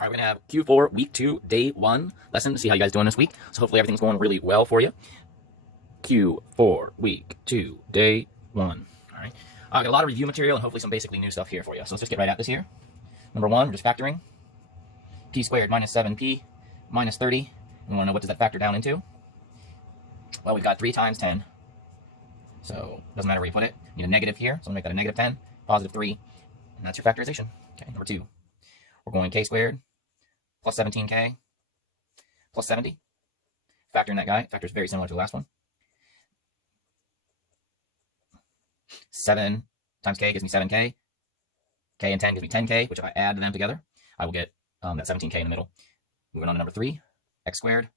All right, we're going to have Q4 week 2, day 1 lesson to see how you guys doing this week. So hopefully everything's going really well for you. Q4 week 2, day 1. All right. I got a lot of review material and hopefully some basically new stuff here for you. So let's just get right at this here. Number 1, we're just factoring. P squared minus 7p minus 30. We want to know what does that factor down into? Well, we've got 3 times 10. So it doesn't matter where you put it. You need a negative here. So I'm going to make that a negative 10, positive 3. And that's your factorization. Okay, number 2. We're going k squared plus 17k plus 70. Factor in that guy. Factor is very similar to the last one. 7 times k gives me 7k. K and 10 gives me 10k, which if I add them together, I will get that 17k in the middle. Moving on to number 3, x squared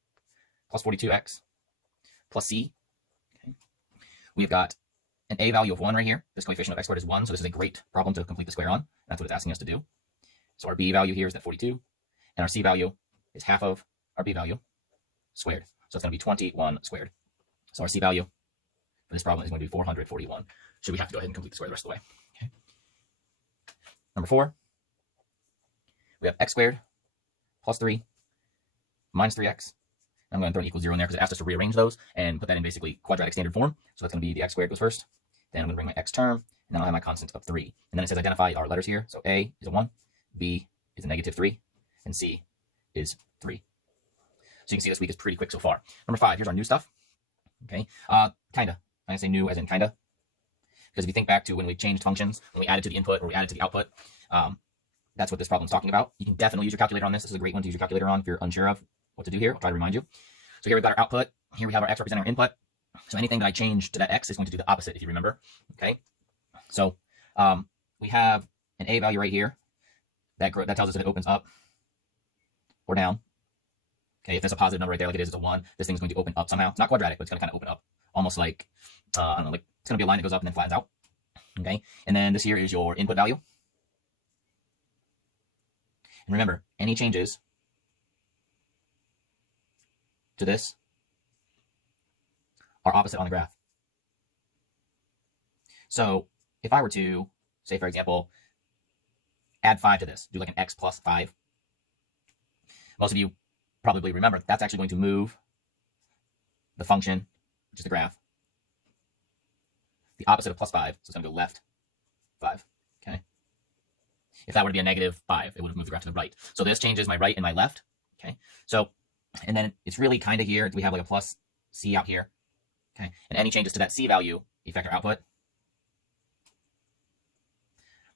plus 42x plus c. Okay. We've got an a value of 1 right here. This coefficient of x squared is 1, so this is a great problem to complete the square on. That's what it's asking us to do. So our b value here is that 42, and our c value is half of our b value squared. So it's going to be 21 squared. So our c value for this problem is going to be 441. So we have to go ahead and complete the square the rest of the way. Okay. Number 4, we have x squared plus 3 minus 3x. I'm going to throw an equals 0 in there because it asked us to rearrange those and put that in basically quadratic standard form. So that's going to be the x squared goes first. Then I'm going to bring my x term, and then I'll have my constant of 3. And then it says identify our letters here. So a is a 1, b is a negative 3, and c is 3. So you can see this week is pretty quick so far. Number 5, here's our new stuff. Okay, kinda. I'm going to say new as in kinda. Because if you think back to when we changed functions, when we added to the input or we added to the output, that's what this problem is talking about. You can definitely use your calculator on this. This is a great one to use your calculator on if you're unsure of what to do here. I'll try to remind you. So here we've got our output. Here we have our x representing our input. So anything that I change to that x is going to do the opposite, if you remember. Okay. So we have an a value right here. That tells us if it opens up or down. Okay, if there's a positive number right there, like it is, it's a 1, this thing's going to open up somehow. It's not quadratic, but it's going to kind of open up. Almost like, I don't know, like it's going to be a line that goes up and then flattens out. Okay, and then this here is your input value. And remember, any changes to this are opposite on the graph. So if I were to, say for example, add 5 to this, do like an x plus 5, most of you probably remember that's actually going to move the function, which is the graph, the opposite of plus 5, so it's going to go left 5. Okay. If that were to be a negative 5, it would have moved the graph to the right. So this changes my right and my left. Okay. So, and then it's really kind of here. We have like a plus c out here. Okay. And any changes to that c value affect our output.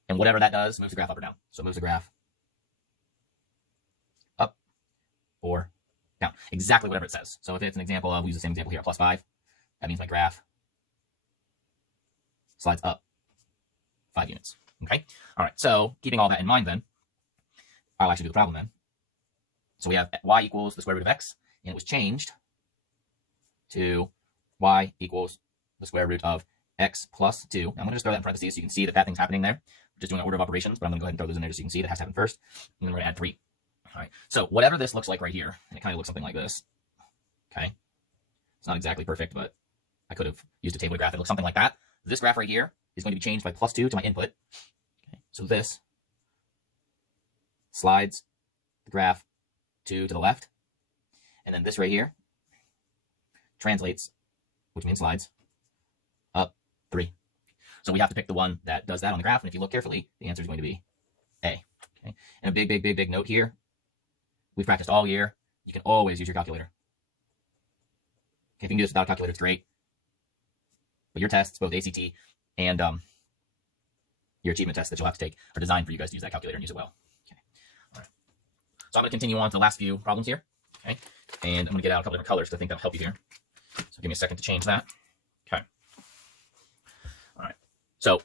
And whatever that does moves the graph up or down. So it moves the graph up or down. Exactly whatever it says. So if it's an example of, we use the same example here, plus 5, that means my graph slides up 5 units. Okay? All right, so keeping all that in mind then, I'll actually do the problem then. So we have y equals the square root of x, and it was changed to y equals the square root of x plus 2. Now I'm going to just throw that in parentheses so you can see that that thing's happening there. We're just doing an order of operations, but I'm going to go ahead and throw those in there just so you can see that has to happen first. And then we're going to add 3. All right, so whatever this looks like right here, and it kind of looks something like this. Okay? It's not exactly perfect, but I could have used a table to graph it. It looks something like that. This graph right here is going to be changed by plus 2 to my input. Okay, so this slides the graph 2 to the left. And then this right here translates, which means slides, up 3. So we have to pick the one that does that on the graph. And if you look carefully, the answer is going to be A. Okay? And a big note here. We've practiced all year. You can always use your calculator. Okay, if you can do this without a calculator, it's great. But your tests, both ACT and your achievement tests that you'll have to take, are designed for you guys to use that calculator and use it well. Okay. All right. So I'm going to continue on to the last few problems here. Okay. And I'm going to get out a couple different colors to think that'll help you here. So give me a second to change that. Okay. All right. So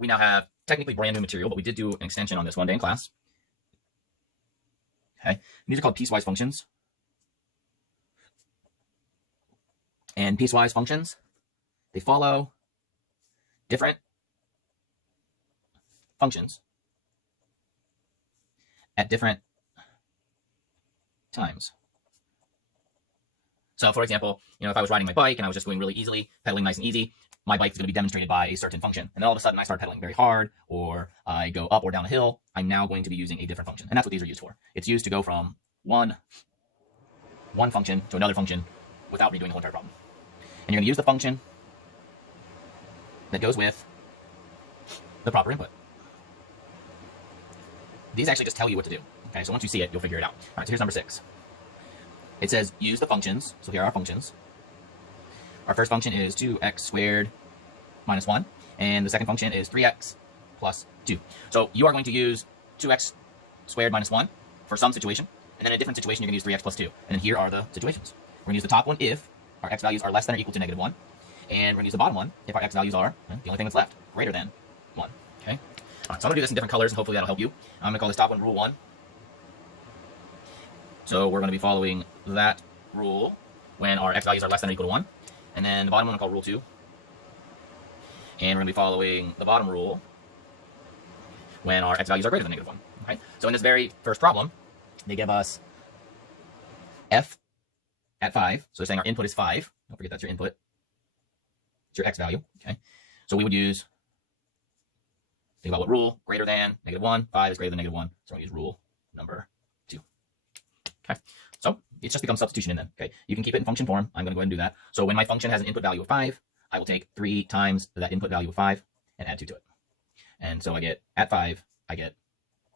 we now have technically brand new material, but we did do an extension on this one day in class. Okay. These are called piecewise functions. And piecewise functions, they follow different functions at different times. So for example, if I was riding my bike and I was just going really easily, pedaling nice and easy, my bike is going to be demonstrated by a certain function. And then all of a sudden I start pedaling very hard, or I go up or down a hill, I'm now going to be using a different function. And that's what these are used for. It's used to go from one function to another function without redoing the whole entire problem. And you're going to use the function that goes with the proper input. These actually just tell you what to do. Okay, so once you see it, you'll figure it out. All right, so here's number 6. It says use the functions. So here are our functions. Our first function is 2x squared minus 1. And the second function is 3x plus 2. So you are going to use 2x squared minus 1 for some situation. And then in a different situation, you're going to use 3x plus 2. And then here are the situations. We're going to use the top one if our x values are less than or equal to negative 1. And we're going to use the bottom one if our x values are, the only thing that's left, greater than 1. Okay? All right, so I'm going to do this in different colors, and hopefully that'll help you. I'm going to call this top one rule 1. So we're going to be following that rule when our x values are less than or equal to 1. And then the bottom one I'll call rule 2. And we're going to be following the bottom rule when our x values are greater than negative 1. Okay? So in this very first problem, they give us f at 5. So they're saying our input is 5. Don't forget that's your input. It's your x value. Okay? So we would use, think about what rule, greater than negative 1. 5 is greater than negative 1. So we're going to use rule number 2. Okay? So it's just becomes substitution in then. Okay? You can keep it in function form. I'm going to go ahead and do that. So when my function has an input value of 5, I will take 3 times that input value of 5 and add 2 to it. And so I get, at 5, I get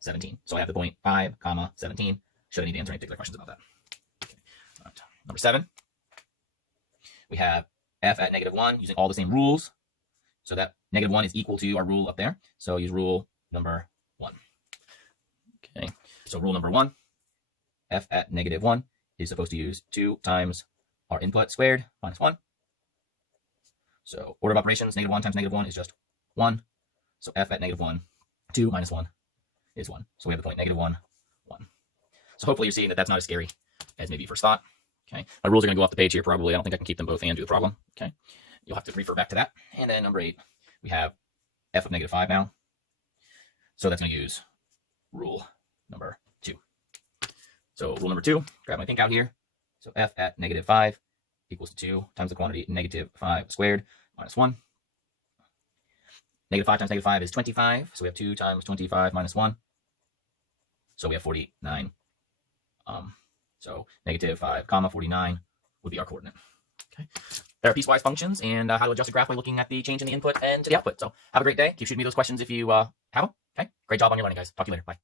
17. So I have the point 5, comma, 17. Should I need to answer any particular questions about that? Okay. All right. Number 7. We have f at negative 1 using all the same rules. So that negative 1 is equal to our rule up there. So use rule number 1. Okay. So rule number 1, f at negative 1 is supposed to use 2 times our input squared minus 1. So order of operations, negative 1 times negative 1 is just 1. So f at negative 1, 2 minus 1 is 1. So we have the point negative 1, 1. So hopefully you're seeing that that's not as scary as maybe you first thought. Okay. My rules are going to go off the page here probably. I don't think I can keep them both and do the problem. Okay. You'll have to refer back to that. And then number 8, we have f of negative 5 now. So that's going to use rule number 2. So rule number 2, grab my pink out here. So f at negative 5 equals to 2 times the quantity negative 5 squared minus 1. Negative 5 times negative 5 is 25. So we have 2 times 25 minus 1. So we have 49. So negative 5 comma 49 would be our coordinate. Okay. There are piecewise functions and how to adjust a graph by looking at the change in the input and to the output. So have a great day. Keep shooting me those questions if you have them. Okay. Great job on your learning, guys. Talk to you later. Bye.